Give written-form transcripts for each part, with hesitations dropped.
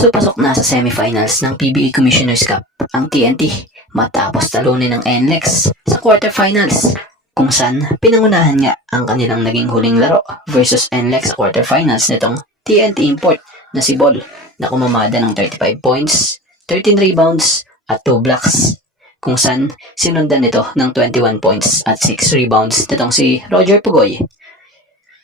So pasok na sa semifinals ng PBA Commissioner's Cup ang TNT matapos talunin ng NLEX sa quarterfinals kung saan pinangunahan nga ang kanilang naging huling laro versus NLEX sa quarterfinals nitong TNT Import na si Bol na kumamada ng 35 points, 13 rebounds at 2 blocks kung saan sinundan nito ng 21 points at 6 rebounds nitong si Roger Pugoy.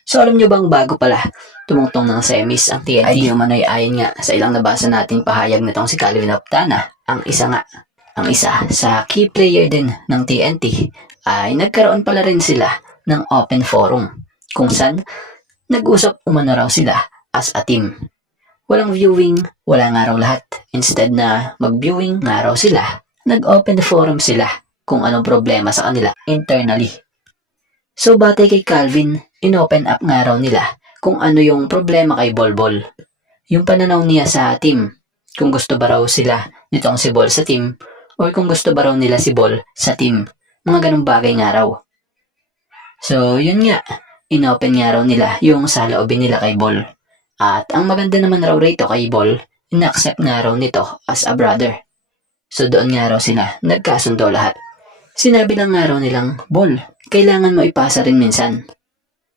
So alam nyo bang bago pala tumungtong ng semis ang TNT ay di umano'y ayon nga sa ilang nabasa nating pahayag nitong si Calvin Optana, ang isa sa key player din ng TNT ay nagkaroon pala rin sila ng open forum kung saan nag-usap umano raw sila as a team. Walang viewing, wala nga raw lahat. Instead na mag-viewing nga raw sila, nag-open forum sila kung anong problema sa kanila internally. So batay kay Calvin, in-open up nga raw nila kung ano yung problema kay Bolbol. Yung pananaw niya sa team, kung gusto ba raw sila nitong si Bol sa team or kung gusto ba raw nila si Bol sa team. Mga ganung bagay nga raw. So yun nga, in-open nga raw nila yung saloobin nila kay Bol. At ang maganda naman raw rito kay Bol, in-accept nga raw nito as a brother. So doon nga raw sila nagkasundo lahat. Sinabi lang nga raw nilang, Bol, kailangan mo ipasa rin minsan.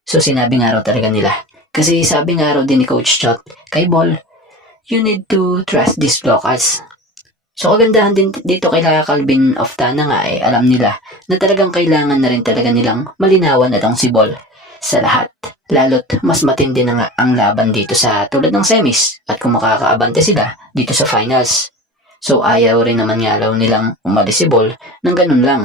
So sinabi nga raw talaga nila. Kasi sabi nga raw din ni Coach Chot kay Bol, you need to trust these locals. So kagandahan din dito kay Calvin Optana nga alam nila na talagang kailangan na rin talaga nilang malinawan itong si Bol sa lahat. Lalo't mas matindi na nga ang laban dito sa tulad ng semis at kung makakaabante sila dito sa finals. So ayaw rin naman nga raw nilang umalis si Bol ng ganun lang.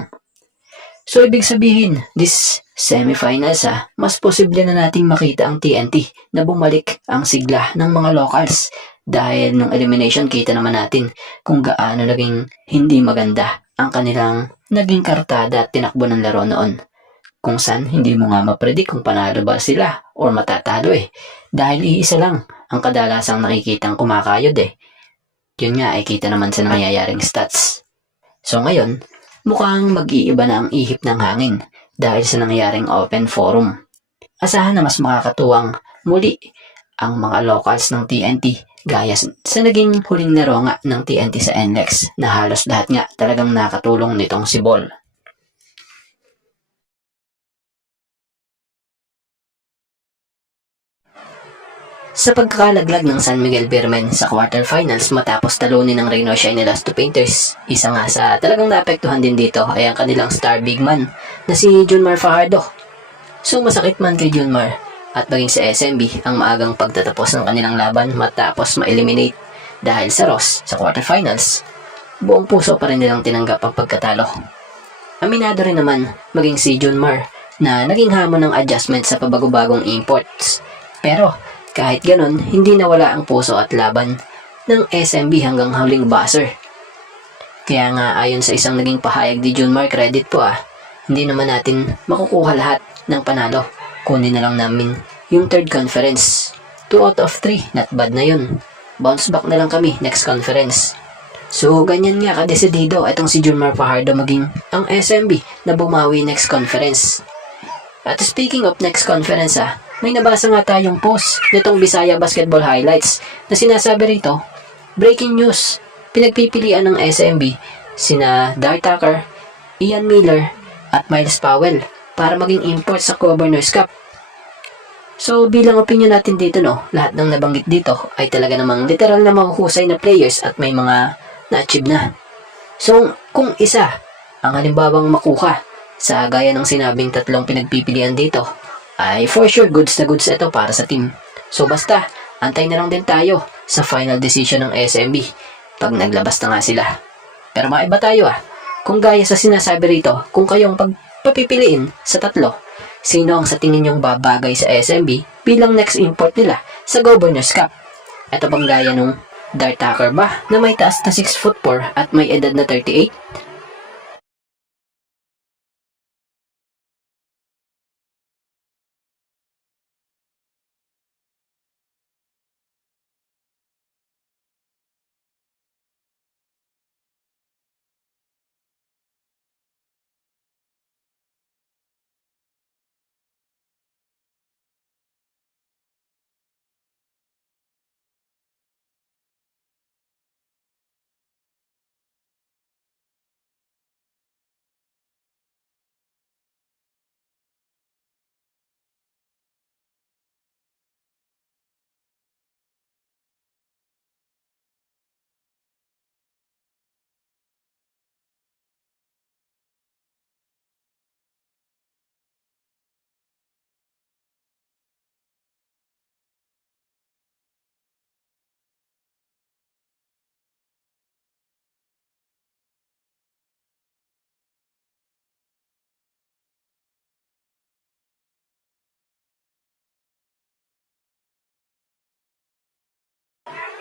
So ibig sabihin, this semifinals mas posible na nating makita ang TNT na bumalik ang sigla ng mga locals. Dahil nung elimination kita naman natin kung gaano naging hindi maganda ang kanilang naging kartada at tinakbo ng laro noon. Kung saan hindi mo nga mapredict kung panalo ba sila or matatalo Dahil iisa lang ang kadalasang nakikitang kumakayod Yun nga kita naman sa nangyayaring stats. So ngayon, mukhang mag-iiba na ang ihip ng hangin dahil sa nangyaring open forum. Asahan na mas makakatuwang muli ang mga locals ng TNT gaya sa naging huling laro nga ng TNT sa NLEX na halos lahat nga talagang nakatulong nitong si Bol. Sa pagkakalaglag ng San Miguel Beermen sa quarterfinals matapos talunin ng Rain or Shine nila Two Painters, isa nga sa talagang naapektuhan din dito ay ang kanilang star big man na si Junmar Fajardo. So masakit man kay Junmar at maging sa SMB ang maagang pagtatapos ng kanilang laban matapos ma-eliminate dahil sa Ross sa quarterfinals. Buong puso pa rin nilang tinanggap ang pagkatalo. Aminado rin naman maging si Junmar na naging hamon ng adjustment sa pabagong-bagong imports. Pero kahit ganon, hindi nawala ang puso at laban ng SMB hanggang huling buzzer. Kaya nga ayon sa isang naging pahayag ni Junmar, credit po hindi naman natin makukuha lahat ng panalo. Kunin na lang namin yung third conference. 2 out of 3, not bad na yun. Bounce back na lang kami next conference. So ganyan nga kadesidido itong si Junmar Fajardo maging ang SMB na bumawi next conference. At speaking of next conference may nabasa nga tayong post nitong Bisaya Basketball Highlights na sinasabi rito, breaking news, pinagpipilian ng SMB sina Dart Tucker, Ian Miller at Miles Powell para maging import sa Governor's Cup. So bilang opinion natin dito lahat ng nabanggit dito ay talaga namang literal na mahuhusay na players at may mga na-achieve na. So kung isa ang halimbawang makuha sa gaya ng sinabing tatlong pinagpipilian dito, ay for sure goods na goods ito para sa team. So basta, antay na lang din tayo sa final decision ng SMB pag naglabas na nga sila. Pero maiba tayo kung gaya sa sinasabi rito, kung kayong pagpapipiliin sa tatlo, sino ang sa tingin nyong babagay sa SMB bilang next import nila sa Governor's Cup? Ito bang gaya nung Dart Tucker ba na may taas na 6'4" at may edad na 38?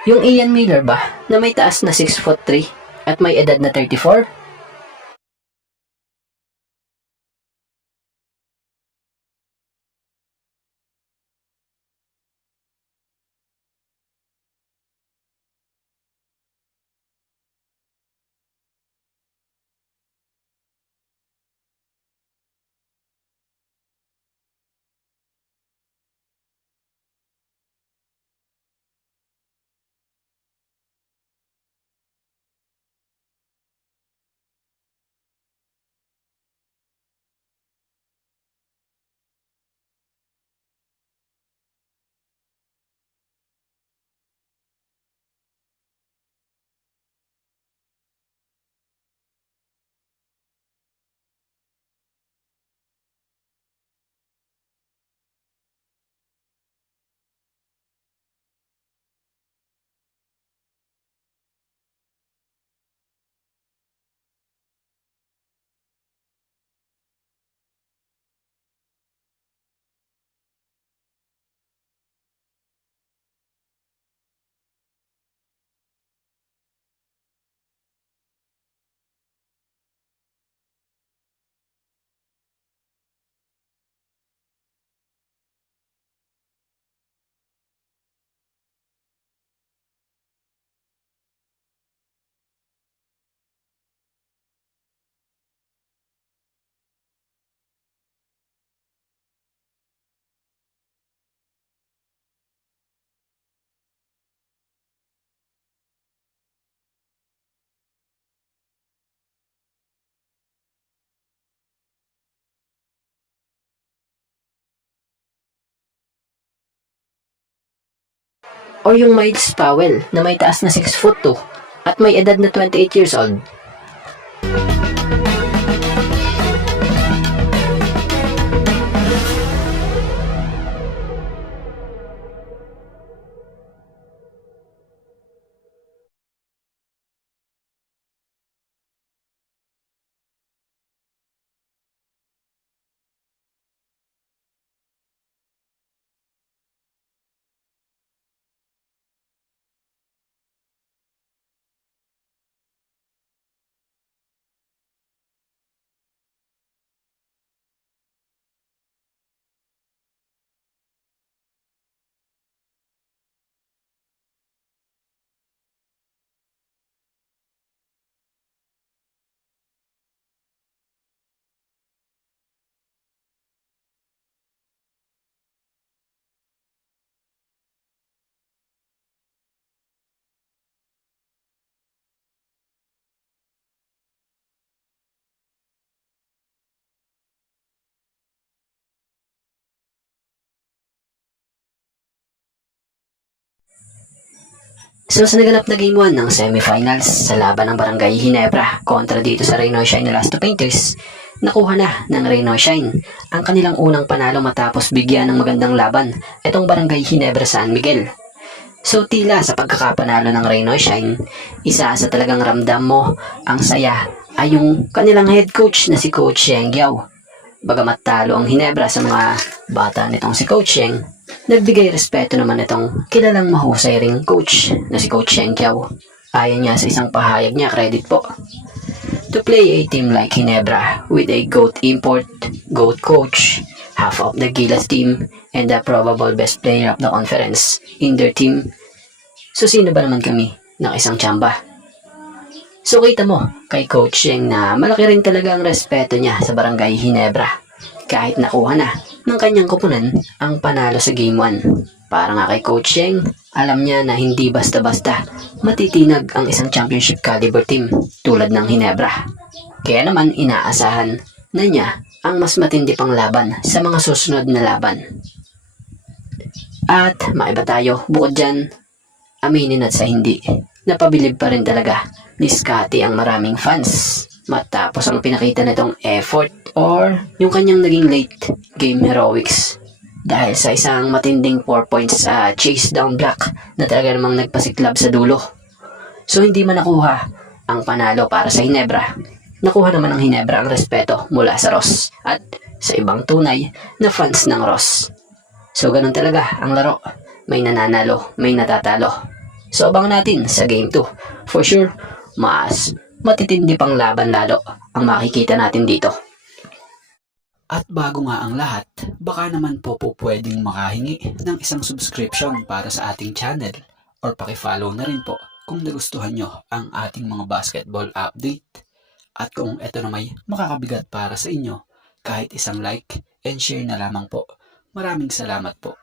Yung Ian Miller ba na may taas na 6'3" at may edad na 34? O yung Miles Powell na may taas na 6'2" at may edad na 28 years old? So sa naganap na Game 1 ng semifinals sa laban ng Barangay Ginebra kontra dito sa Rain or Shine na Last Two Painters, nakuha na ng Rain or Shine ang kanilang unang panalo matapos bigyan ng magandang laban itong Barangay Ginebra San Miguel. So tila sa pagkakapanalo ng Rain or Shine, isa sa talagang ramdam mo ang saya ay yung kanilang head coach na si Coach Yeng Giao. Bagamat talo ang Ginebra sa mga bata nitong si Coach Yeng, nagbigay respeto naman itong kilalang mahusay ring coach na si Coach Yeng Giao. Ayon niya sa isang pahayag niya, credit po. To play a team like Ginebra with a GOAT import, GOAT coach, half of the Gilas team, and the probable best player of the conference in their team. So sino ba naman kami ng isang tsamba? So kita mo kay Coach Yeng na malaki rin talaga ang respeto niya sa Barangay Ginebra kahit nakuha na ng kanyang kupunan ang panalo sa Game 1. Para nga kay Coach Yeng, alam niya na hindi basta-basta matitinag ang isang championship caliber team tulad ng Ginebra. Kaya naman inaasahan na niya ang mas matindi pang laban sa mga susunod na laban. At maiba tayo, bukod dyan, aminin at sa hindi, napabilib pa rin talaga ni Scotty ang maraming fans matapos ang pinakita nitong effort or yung kanyang naging late game heroics dahil sa isang matinding 4 points sa chase down block na talaga namang nagpasiklab sa dulo. So hindi man nakuha ang panalo para sa Ginebra, nakuha naman ng Ginebra ang respeto mula sa Ross at sa ibang tunay na fans ng Ross. So ganun talaga ang laro, may nananalo, may natatalo. So abangan natin sa Game 2. For sure, mas matitindi pang laban lalo ang makikita natin dito. At bago nga ang lahat, baka naman po pwedeng makahingi ng isang subscription para sa ating channel or paki-follow na rin po kung nagustuhan nyo ang ating mga basketball update. At kung ito na may makakabigat para sa inyo, kahit isang like and share na lamang po. Maraming salamat po.